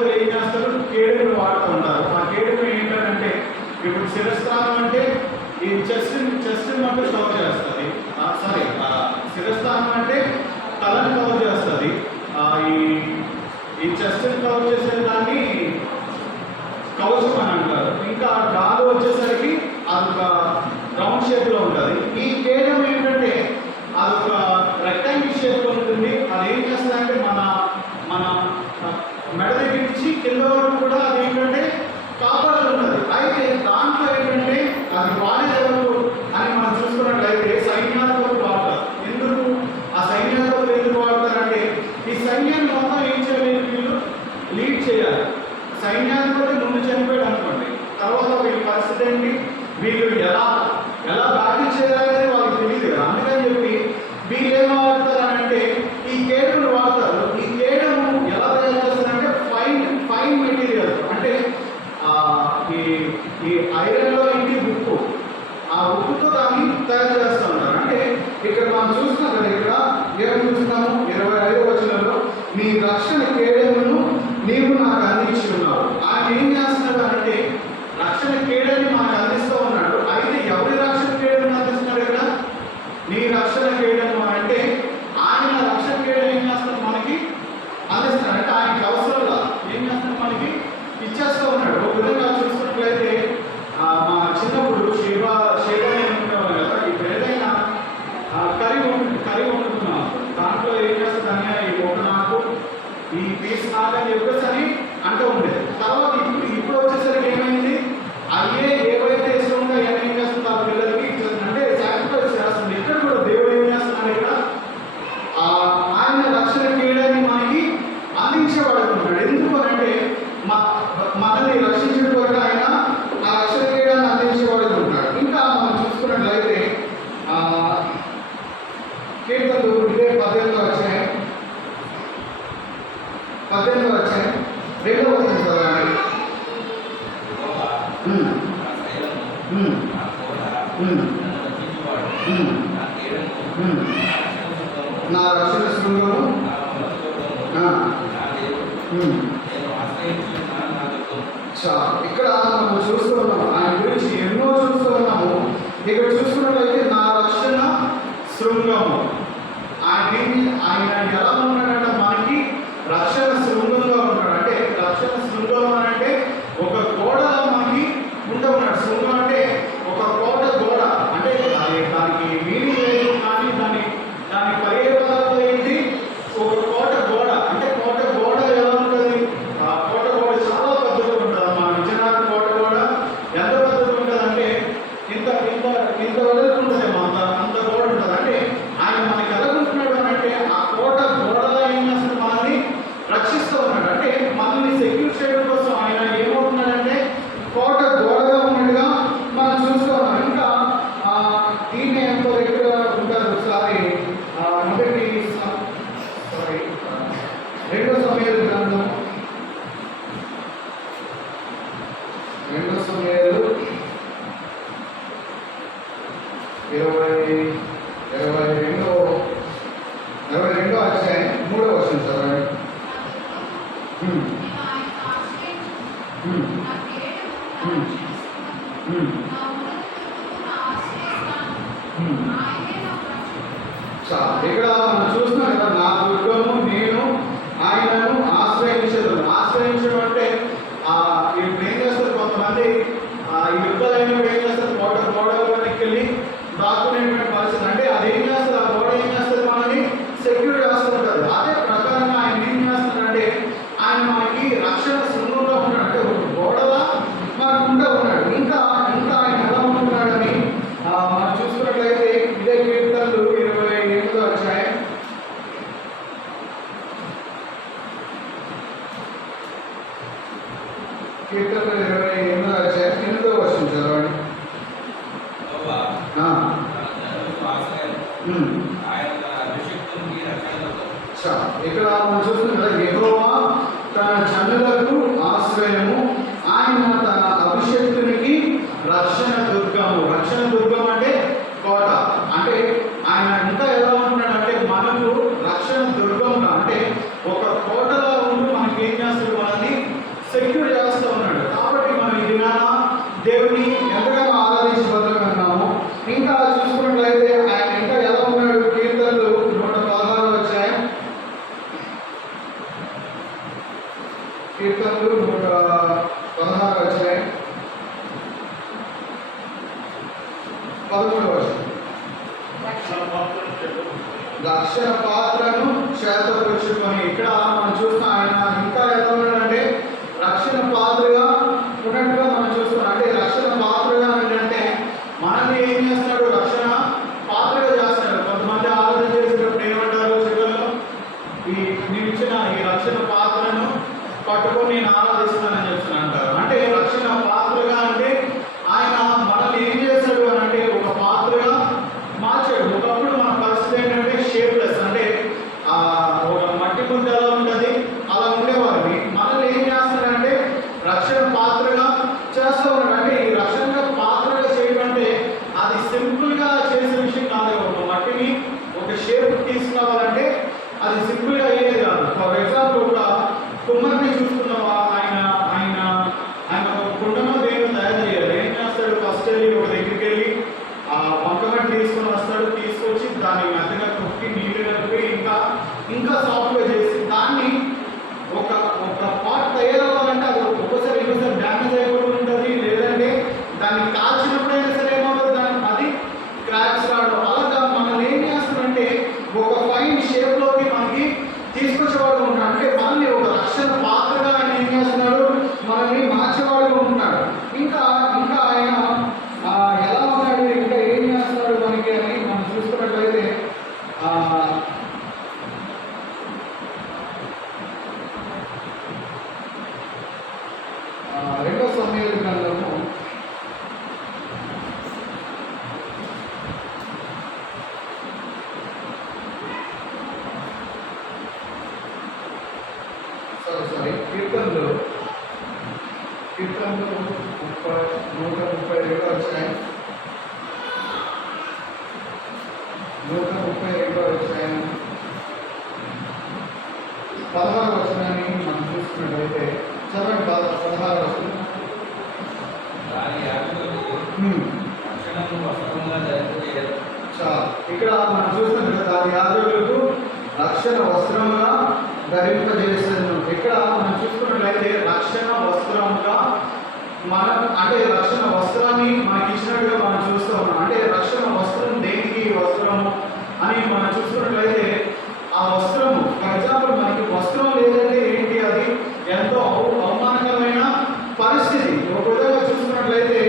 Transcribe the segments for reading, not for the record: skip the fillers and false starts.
సేవకులు ఏం చేస్తారు, కేడును వాడుతూ ఉంటారు. ఆ కేడును ఏంటంటే ఇప్పుడు శిరస్థానం అంటే ఈ చెస్ట్ మధ్య కవర్ చేస్తుంది. సారీ, శిరస్థానం అంటే తలను కవర్ చేస్తుంది. ఈ చెస్ట్ని కవర్ చేసే దాన్ని కవచం అని అంటారు. ఇంకా గాలు వచ్చేసరికి అదొక రౌండ్ షేప్లో ఉంటుంది. ఈ కేడం ఏంటంటే అదొక రెక్టాంగిల్ షేప్లో ఉంటుంది. అది ఏం చేస్తుందంటే మన మన మెడ దగ్గర నుంచి కింద వరకు కూడా అది ఏంటంటే కాపాడుతూ ఉంటుంది. అయితే దాంట్లో ఏంటంటే అది వాడేదెవరు అని మనం చూసుకున్నట్లయితే సైన్యాధిపతులు వాడతారు. ఎందుకు ఆ సైన్యాధిపతులు ఎందుకు వాడతారంటే ఈ సైన్యాన్ని మొత్తం ఏం చేయాలి, వీళ్ళు లీడ్ చేయాలి. సైన్యాధిపతి ముందు చనిపోయాడు అనుకోండి, తర్వాత వీళ్ళ పరిస్థితి ఏంటి, వీళ్ళు ఎలా బ్యాటిల్ చేయాలనేది వాళ్ళకి తెలియదు కదా. అందుకని చెప్పి వీళ్ళు ఏం వాడతారు అంటే ఈ కేడును వాడతారు. ఈ కేడును ఎలా తయారు చేస్తారంటే ఫైన్ మెటీరియల్, అంటే ఈ ఐరన్లో ఏంటి ఉప్పు, ఆ ఉప్పుతో దాన్ని తయారు చేస్తూ ఉంటారు. అంటే ఇక్కడ మనం చూస్తున్నాం కదా, ఇక్కడ ఏం చూస్తున్నాము, 25వ వచనంలో నీ రక్షణ కేడమును నీవు నాకు అందించి ఉన్నావు. ఆయన ఏం చేస్తున్నాడు అంటే రక్షణ కేడని మనకు అందిస్తూ ఉన్నాడు. అయితే ఎవరి రక్షణ కేడని అందిస్తున్నాడు ఇక్కడ, నీ రక్షణ కేడము అంటే ఆయన రక్షణ కేడని ఏం చేస్తున్నాడు, మనకి అందిస్తున్నాడు. అంటే ఆయనకి అవసరంగా ఏం చేస్తున్నాడు, మనకి ఇచ్చేస్తూ ఉన్నాడు. ఒక విధంగా చూసుకున్నట్లయితే మా చిన్నప్పుడు శివ అనుకునేవాళ్ళు కదా, ఇప్పుడు ఏదైనా కర్రీ వండుకున్నాం, దాంట్లో ఏం చేస్తుందని ఈ ఒక నాకు ఈ పీస్ నాకు అని చెప్పేసి అని అంటూ ఉండేది. తర్వాత ఇప్పుడు వచ్చేసరికి ఏమైంది, అయ్యే ఏవైతే ఇష్టంగా ఏం చేస్తుంది ఆ పిల్లలకి అంటే సాక్రిఫైస్ చేస్తుంది. ఇక్కడ కూడా దేవుడు ఏం చేస్తున్నాడు, ఇక్కడ ఆయన రక్షణ చేయడానికి మనకి అందించబడుతున్నాడు. ఎందుకు అంటే మనల్ని రక్షించడం కొరకు ఆయన ఆ రక్షణ చేయడాన్ని అందించబడుతుంటాడు. ఇంకా మనం చూసుకున్నట్లయితే కీర్తనలు ఇదే 18వ అధ్యాయం 2వ వచనం చదవండి. నా రక్షణ శృంగము ఇక్కడ మనం చూస్తూ ఉన్నాము, ఆయన గురించి ఎన్నో చూస్తూ ఉన్నాము. ఇక్కడ చూసుకున్నట్లయితే నా రక్షణ శృంగము, ఆయన ఎలా ఉన్నాడంటే మనకి రక్షణ శృంగంలో ఉంటాడు. అంటే రక్షణ శృంగం అంటే ఒక గోడలో మనకి ఉండవున్నాడు. శృంగం అంటే ఒక కోట గోడ, అంటే దానికి మీనింగ్ లేదు, కానీ దాని పర్యావరణంలో ఏంటి, ఒక కోట గోడ. అంటే కోట గోడ ఎలా ఉంటుంది, ఆ కోట గోడ చాలా పెద్దగా ఉంటుంది. మా విజయనగరం కోట గోడ ఎంత పెద్దగా ఉంటుంది అంటే ఇంత వరకు ఉంటుంది, అంత గోడ ఉంటుంది. అంటే ఆయన మనకి ఎలా ఉంటున్నాడు అంటే ఆ కోట గోడలో ఏం చేస్తాడు, మనల్ని రక్షిస్తూ ఉన్నాడు. అంటే మనల్ని సెక్యూర్ చేయడం కోసం ఆయన ఏమవుతున్నాడంటే కోట గోడగా ఉన్నట్టుగా మనం చూస్తూ ఉన్నాం. ఇంకా దీన్ని ఎంతో ఎక్కువగా ఉంటారు. ఒకసారి 2 సమయాలు గ్రంథం 2 సమయాలు 22వ అధ్యాయం 3వ వచనం చదవండి. ఇక్కడ మనం చూస్తున్నాం కదా, నా దుర్గము నేను ఆయనను ఆశ్రయించడం అంటే ఇప్పుడు ఏం చేస్తారు కొంతమంది ఈ యుద్ధాలు ఏం చేస్తారు, గోడలోకి వెళ్ళి దాక్కునేటువంటి పరిస్థితి. అంటే అది ఏం చేస్తుంది, ఆ గోడ ఏం చేస్తుంది, మనల్ని సెక్యూర్ చేస్తుంటారు. అదే ప్రకారంగా ఆయన ఏం చేస్తున్నాడంటే ఆయన మనకి రక్షణ శృంగంలో ఉన్నాడు. అంటే ఒక గోడలా మనకు ఉన్నాడు. ఇంకా ఆయన ఎలా ఉంటున్నాడని మనం చూసుకున్నట్లయితే ఇదే కీర్తనలు 28వ అధ్యాయం 8వ వచనం చదవండి. ఇక్కడ మనం చూస్తున్నాం కదా, యెహోవా తన జనులకు ఆశ్రయము, ఆయన తన అభిషేక్తునికి రక్షణ దుర్గము. రక్షణ దుర్గం అంటే కోట. అంటే ఆయన ఇంకా ఎలా ఉంటున్నాడంటే మనకు రక్షణ దుర్గంగా, అంటే ఒక కోటలో ఉండి మనకి ఏం చేస్తాడు, మనల్ని కీర్తనలు 116 అధ్యాయం 13వ వచనం. రక్షణ పాత్రను చేతపరుచుకొని. ఇక్కడ మనం చూస్తున్నాం ఆయన ఇంకా ఎలా ఉన్నాడంటే రక్షణ పాత్రగా ఉన్నట్టుగా మనం చూస్తున్నాం. అంటే రక్షణ పాత్రగా ఏంటంటే మనల్ని ఏం చేస్తున్నాడు, రక్షణ పాత్రగా చేస్తున్నాడు. కొంతమంది ఆలోచన చేసేటప్పుడు ఏమంటారు, చివరిలో నేను ఇచ్చిన ఈ రక్షణ పాత్రను పట్టుకొని నేను ఆరాధిస్తున్నానని చెప్తున్నాను అంటారు. అంటే రక్షణ పాత్రగా అంటే ఆయన మనల్ని ఏం చేస్తాడు అని అంటే ఒక పాత్రగా మార్చాడు. ఒకప్పుడు మన పరిస్థితి ఏంటంటే షేప్లెస్, అంటే ఒక మట్టి కుండ ఎలా ఉంటుంది అలా ఉండేవారిని. మనల్ని ఏం చేస్తాడంటే రక్షణ పాత్రగా చేస్తూ ఉన్నాడు. అంటే ఈ రక్షణ పాత్రగా చేయడం అంటే అది సింపుల్గా చేసే విషయం కాదు. ఒక మట్టిని ఒక షేప్ తీసుకురావాలంటే అది సింపుల్గా అయ్యేది కాదు. ఫర్ ఎగ్జాంపుల్ ఒక కుమ్మరిని చూసుకున్నావా, ఆయన ఆయన ఆయన ఒక కుండను దేవుని తయారు చేయాలి. ఏం చేస్తాడు, ఫస్ట్ వెళ్ళి ఒక దగ్గరికి వెళ్ళి ఆ బంకమట్టి తీసుకొని వస్తాడు. తీసుకొచ్చి దాన్ని మెత్తగా కొట్టి నీళ్ళు కలిపి ఇంకా సాఫ్ట్గా చేసి దాన్ని ఒక పార్ట్ తయారవ్వాలంటే అది ఒక్కోసారి ఇంకోసారి డ్యామేజ్ అయిపోతూ ఉంటుంది. లేదంటే దాన్ని కాల్చినప్పుడైనా సరే ఏమవుతుంది, దాన్ని అది క్రాక్స్ రావడం. అలాగా మనల్ని ఏం చేస్తాడంటే ఒక ఫైన్ షేప్లోకి మనకి తీసుకొచ్చేవాడు ఉంటాడు. అంటే మనల్ని ఒక రక్షణ పాత్రగా ఆయన ఏం చేస్తున్నాడు, మనల్ని మార్చేవాడుగా ఉంటున్నాడు. ఇంకా ఆయన ఎలా ఉన్నాడు, ఇంకా ఏం చేస్తున్నాడు మనకి అని మనం చూసుకున్నట్లయితే రెండో సమయాల గ్రంథము 132వ అధ్యాయం 16వ వచనాన్ని మనం చూసుకున్నట్లయితే చదవండి. 16వ వచనం. ఇక్కడ మనం చూస్తాం కదా, దాని యాజకులకు రక్షణ వస్త్రముగా ధరింపజేసాను. ఇక్కడ మనం చూసుకున్నట్లయితే రక్షణ వస్త్రముగా అంటే రక్షణ వస్త్రాన్ని మనకి ఇచ్చినట్టుగా మనం చూస్తూ ఉన్నాం. అంటే రక్షణ వస్త్రం దేనికి వస్త్రము అని మనం చూసుకున్నట్లయితే ఆ వస్త్రము, ఫర్ ఎగ్జాంపుల్ మనకి వస్త్రం లేదంటే ఏంటి, అది ఎంతో అవమానకరమైన పరిస్థితి. ఒక విధంగా చూసుకున్నట్లయితే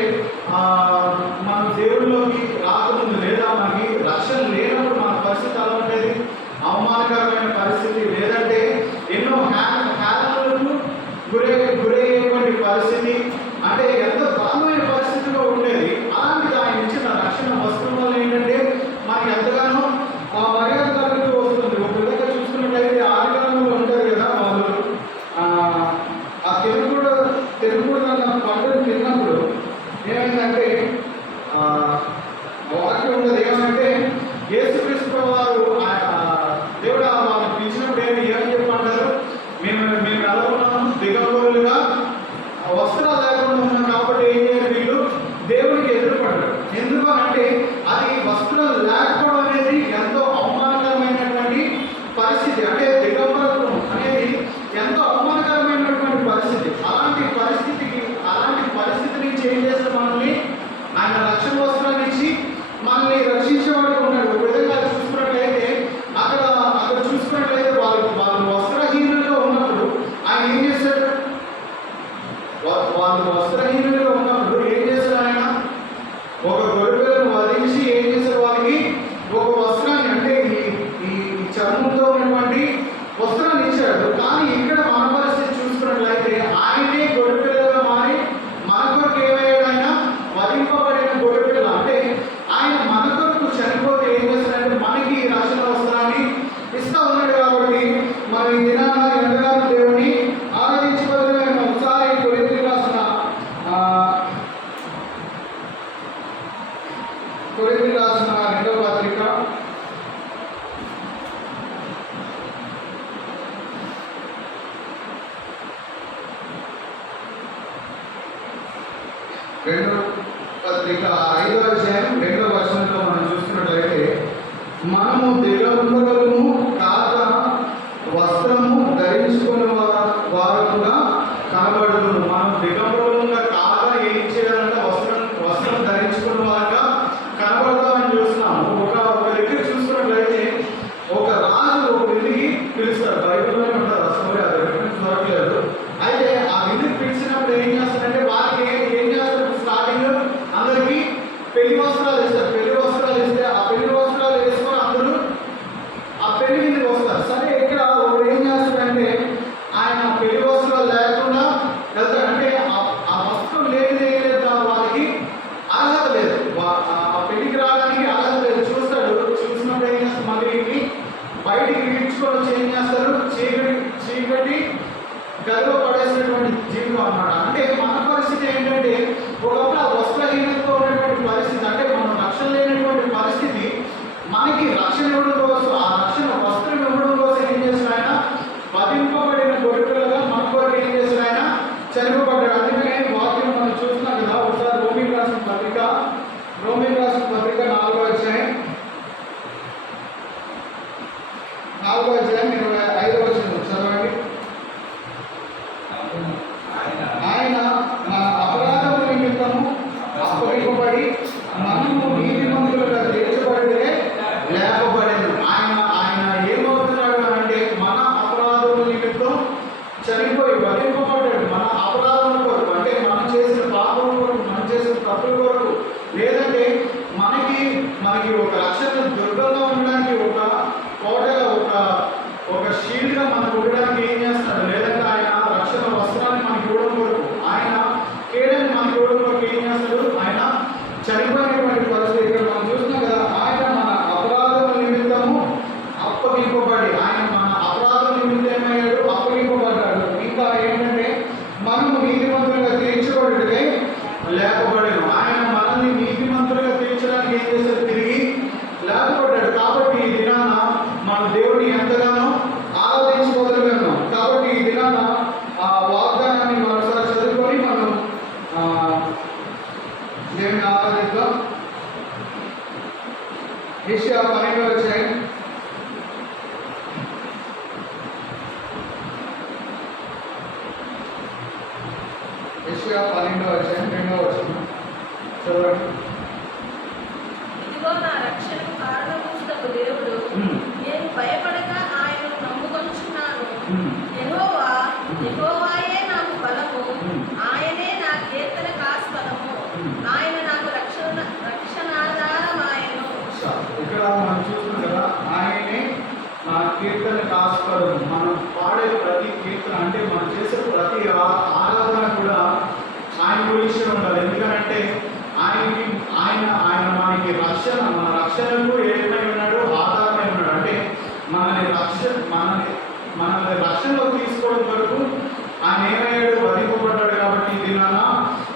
మన దేవుళ్ళలోకి రాకముందు లేదా మనకి రక్షణ లేనప్పుడు మన పరిస్థితి అలా ఉండేది, అవమానకరమైన పరిస్థితి. లేదంటే ఎన్నో హేళనలకు గురయ్యేటువంటి పరిస్థితి, అంటే ఎంతో దారుణమైన పరిస్థితిలో ఉండేది. అలాంటిది ఆయన ఇచ్చిన రక్షణ వస్త్రం వల్ల ఏంటంటే మనకి ఎంతగానో మర్యాద కలుగుతూ వస్తుంది. ఒక విధంగా చూసుకున్నట్లయితే ఆదికాలంలో ఉంటారు కదా, వాళ్ళు ఆ తెలుగుడు అన్న పండుగ తిన్నప్పుడు ఏమైందంటే వాక్యం ఉండదు. ఏమంటే యేసుక్రీస్తు వారు దేవుడు వాళ్ళని పిలిచినప్పుడు ఏమని చెప్పంటారు, మేము ఎలా ఉన్నాము, దిగంబరులుగా వస్త్రాలు లేకుండా ఉన్నాం కాబట్టి ఏం చేయాలి, వీళ్ళు దేవుడికి ఎదురుపడ్డారు. ఎందుకు అంటే అది వస్త్రాలు లేకపోవడం అనేది ఎంతో అవమానకరమైనటువంటి పరిస్థితి. అంటే దిగంబరత్వం అనేది ఎంతో అవమానకరమైనటువంటి పరిస్థితి. అలాంటి పరిస్థితి నుంచి ఏం చేస్తారు, మనల్ని ఆయన రక్షణ వస్త్రాన్ని ఇచ్చి మనల్ని రక్షించేవాడు ఉన్నాడు. ఒక విధంగా చూసుకున్నట్లయితే అక్కడ చూసుకున్నట్లయితే వాళ్ళు వస్త్రహీనులుగా ఉన్నప్పుడు ఆయన ఏం చేశాడు, వాళ్ళు వస్త్రహీనులుగా ఉన్నప్పుడు ఏం చేశాడు, ఆయన ఒక గొర్రెలను వధించి ఏం చేశాడు, వాళ్ళకి ఒక వస్త్రాన్ని, అంటే ఈ చర్మంతో ఉన్నటువంటి వస్త్రాన్ని ఇచ్చాడు. కానీ ఇక్కడ మన పరిస్థితి చూసుకున్నట్లయితే ఆయనే గొర్రెపిల్లగా మారి మన కొరకు ఏమయ్యాడు, ఆయన వధింపబడిన గొర్రెపిల్ల. అంటే ఆయన మన కొరకు చనిపోతే ఏం చేస్తాడంటే మనకి రక్షణ వస్త్రాన్ని ఇస్తా ఉన్నాడు. కాబట్టి మనం ఈ దినాన్ని ఎంతగానో దేవుని ఆరాధించబోతున్న ఒకసారి కొరింథీయులకు రాసిన 2వ పత్రిక 5వ అధ్యాయం 2వ వచనంలో మనం చూసుకున్నట్లయితే మనము దిగంబరులము కాక వస్త్రము ధరించుకున్న వారముగా జీవితం అన్నమాట. అంటే మన పరిస్థితి ఏంటంటే ఒకప్పుడు ఆ వస్త్రహీనతతో ఉన్నటువంటి పరిస్థితి, అంటే మనం రక్షణ లేనటువంటి పరిస్థితి, మనకి రక్షణ ఇవ్వడం కోసం, ఆ రక్షణ వస్త్రం ఇవ్వడం కోసం ఏం చేసిన ఆయన వధింపబడిన గొర్రెలుగా మన కొరకు ఏం చేసిన ఆయన చనిపోబడ్డాడు. అందుకనే వాక్యం మనం చూస్తున్నాం కదా. ఒకసారి రోమిలకు రాసిన పత్రిక 4వ అధ్యాయం 25వ వచనం చదవండి. ఆయన మన అపరాధముల నిమిత్తము అప్పగింపబడి మనము నీతిమంతులుగా తీర్చబడితే లేపబడేది. ఆయన ఏమవుతున్నాడు అంటే మన అపరాధముల నిమిత్తం చనిపోయి వధింపబడ్డాడు. మన అపరాధం కొరకు, అంటే మనం చేసిన పాపం కొరకు, మనం చేసిన తప్పుల కొరకు, లేదంటే మనకి ఒక రక్షణ దుర్గంగా ఉండడానికి, ఒక కోటగా, ఒక షీల్డ్గా మనకు ఉండడానికి ఏం చేస్తాడు, లేదంటే ఆయన రక్షణ వస్త్రాన్ని మనకి ఇవ్వడం కొరకు, ఆయన కేడని మనకి ఇవ్వడం కొరకు ఏం చేస్తాడు, ఆయన చనిపోయినటువంటి పరిస్థితి ఇక్కడ మనం చూస్తున్నాం కదా. ఆయన మన అపరాధముల నిమిత్తము అప్పగింపబడి, ఆయన మన అపరాధం నిమిత్తం ఏమయ్యాడు, అప్పగింపబడ్డాడు. ఇంకా ఏంటంటే మనము నీతిమంతులుగా తీర్చబడుటకై లేపబడేను. ఆయన మనల్ని నీతిమంతులుగా తీర్చడానికి ఏం చేశాడు, తిరిగి లేపబడ్డాడు. కాబట్టి ఈ దినాన మన దేవుడిని ఎంతగానో ఆరాధించుకోగలిగాను. కాబట్టి ఈ దినాన ఆ వాగ్దానాన్ని మరోసారి చదువుకొని మనం దేవుని ఆరాధిద్దాం. యెషయా 12వ అధ్యాయం 2వ వచనం చదవండి. ఇదిగో నా రక్షణకు కారణభూతుడగు దేవుడు, నేను భయపడక ఆయనను నమ్ముకొనుచున్నాను. యెహోవాయే నాకు బలము, ఆయనే నా కీర్తనకాస్పదము, ఆయన నాకు రక్షణాధారమాయెను. ఇక్కడ మనం చూస్తున్నాం కదా, ఆయనే నా కీర్తనకాస్పదము. మనం పాడే ప్రతి కీర్తన, అంటే మనం చేసే ప్రతి ఆరాధన కూడా ఆయన గురించి ఉండాలి. ఎందుకంటే ఆయన మనకి రక్షణ, మన రక్షణకు ఏమై ఉన్నాడు, ఆధారమై ఉన్నాడు. అంటే మనల్ని రక్షణలో తీసుకోవడం వరకు ఆయన ఏమయ్యాడు, వధింపబడ్డాడు. కాబట్టి దినాన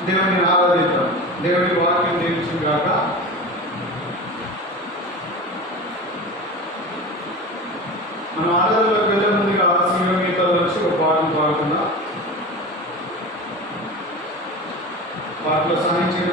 దేవుని ఆరాధిద్దాం. దేవుని వాక్యం దీవించును గాక. మనం ఆరాధనలో